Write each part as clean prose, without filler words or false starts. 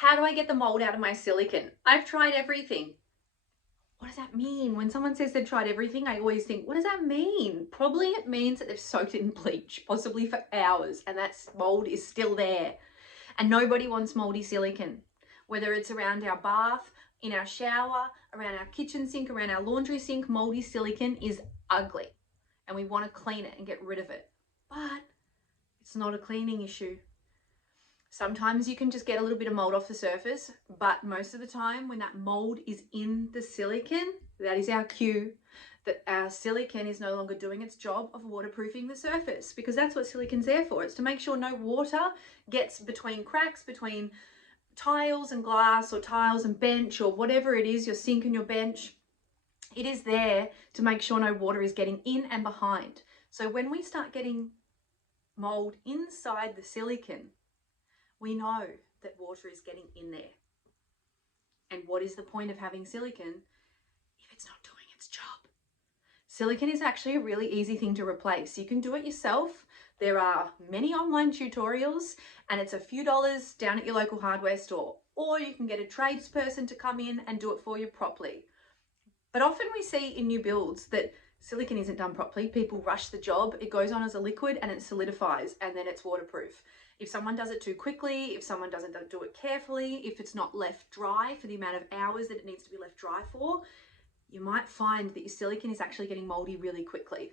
How do I get the mold out of my silicone? I've tried everything. What does that mean? When someone says they've tried everything, I always think, what does that mean? Probably it means that they've soaked it in bleach, possibly for hours, and that mold is still there. And nobody wants moldy silicone, whether it's around our bath, in our shower, around our kitchen sink, around our laundry sink. Moldy silicone is ugly and we want to clean it and get rid of it. But it's not a cleaning issue. Sometimes you can just get a little bit of mold off the surface, but most of the time when that mold is in the silicone, that is our cue that our silicone is no longer doing its job of waterproofing the surface, because that's what silicone's there for. It's to make sure no water gets between cracks, between tiles and glass, or tiles and bench, or whatever it is, your sink and your bench. It is there to make sure no water is getting in and behind. So when we start getting mold inside the silicone, we know that water is getting in there. And what is the point of having silicone if it's not doing its job? Silicone is actually a really easy thing to replace. You can do it yourself. There are many online tutorials and it's a few dollars down at your local hardware store. Or you can get a tradesperson to come in and do it for you properly. But often we see in new builds that silicone isn't done properly. People rush the job. It goes on as a liquid and it solidifies and then it's waterproof. If someone does it too quickly, if someone doesn't do it carefully, if it's not left dry for the amount of hours that it needs to be left dry for, you might find that your silicone is actually getting moldy really quickly.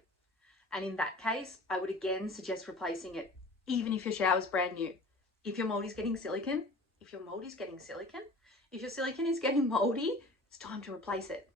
And in that case, I would again suggest replacing it, even if your shower's brand new. If your mold is getting silicone, if your silicone is getting moldy, it's time to replace it.